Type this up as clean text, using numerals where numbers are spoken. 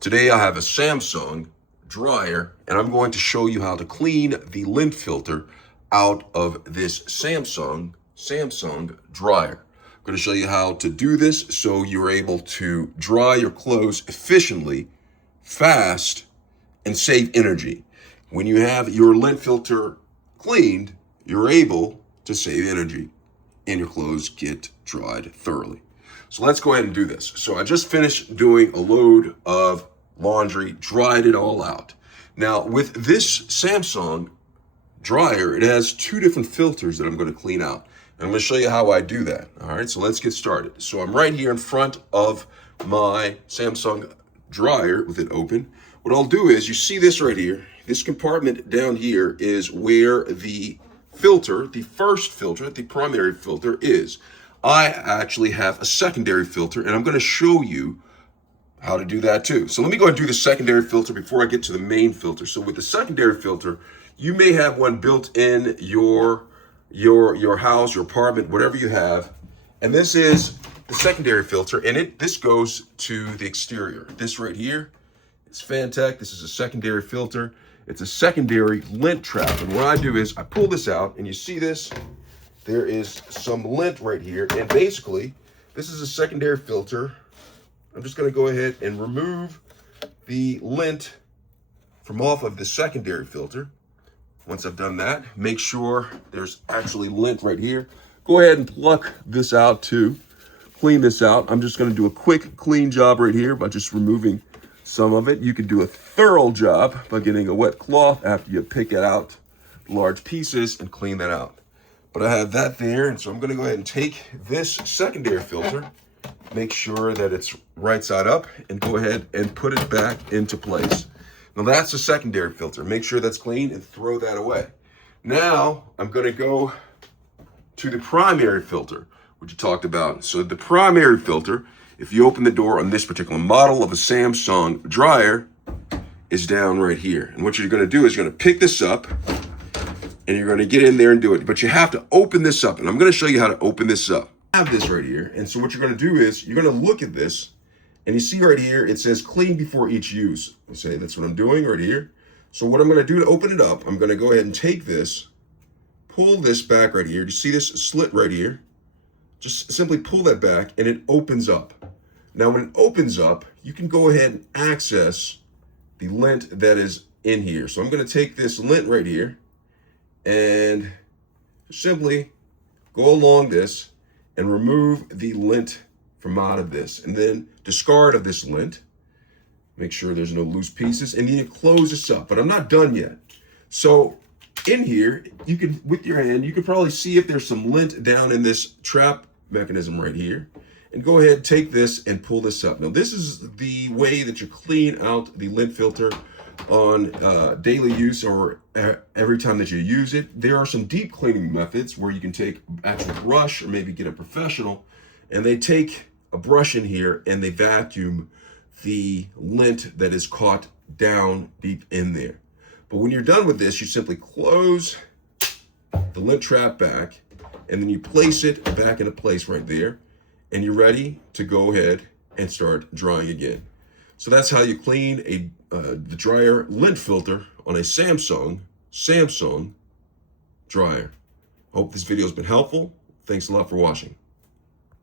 Today I have a Samsung dryer and I'm going to show you how to clean the lint filter out of this Samsung dryer. I'm going to show you how to do this so you're able to dry your clothes efficiently, fast, and save energy. When you have your lint filter cleaned, you're able to save energy and your clothes get dried thoroughly. So let's go ahead and do this. So I just finished doing a load of laundry, dried it all out. Now with this Samsung dryer, it has two different filters that I'm going to clean out. And I'm going to show you how I do that. All right, so let's get started. So I'm right here in front of my Samsung dryer with it open. What I'll do is, you see this right here, this compartment down here is where the filter, the first filter, the primary filter is. I actually have a secondary filter and I'm going to show you how to do that too. So let me go ahead and do the secondary filter before I get to the main filter. So with the secondary filter, you may have one built in your house, your apartment, whatever you have. And this is the secondary filter, and this goes to the exterior. This right here, it's Fantech. This is a secondary filter. It's a secondary lint trap. And what I do is I pull this out, and you see this, there is some lint right here. And basically, this is a secondary filter. I'm just gonna go ahead and remove the lint from off of the secondary filter. Once I've done that, make sure there's actually lint right here. Go ahead and pluck this out too. Clean this out. I'm just gonna do a quick clean job right here by just removing some of it. You can do a thorough job by getting a wet cloth after you pick it out large pieces and clean that out. But I have that there, and so I'm gonna go ahead and take this secondary filter, make sure that it's right side up, and go ahead and put it back into place. Now that's the secondary filter. Make sure that's clean and throw that away. Now I'm gonna go to the primary filter, which you talked about. So the primary filter, if you open the door on this particular model of a Samsung dryer, is down right here. And what you're gonna do is you're gonna pick this up and you're gonna get in there and do it. But you have to open this up, and I'm gonna show you how to open this up. I have this right here, and so what you're gonna do is you're gonna look at this, and you see right here, it says clean before each use. I say that's what I'm doing right here. So what I'm gonna do to open it up, I'm gonna go ahead and take this, pull this back right here. You see this slit right here? Just simply pull that back and it opens up. Now when it opens up, you can go ahead and access the lint that is in here. So I'm gonna take this lint right here and simply go along this and remove the lint from out of this, and then discard of this lint. Make sure there's no loose pieces, and then you close this up. But I'm not done yet. So in here, you can, with your hand, you can probably see if there's some lint down in this trap mechanism right here. And go ahead, take this and pull this up. Now this is the way that you clean out the lint filter on daily use or every time that you use it. There are some deep cleaning methods where you can take actual brush or maybe get a professional, and they take a brush in here and they vacuum the lint that is caught down deep in there. But when you're done with this, you simply close the lint trap back, and then you place it back into place right there, and you're ready to go ahead and start drying again. So that's how you clean the dryer lint filter on a Samsung dryer. I hope this video has been helpful. Thanks a lot for watching.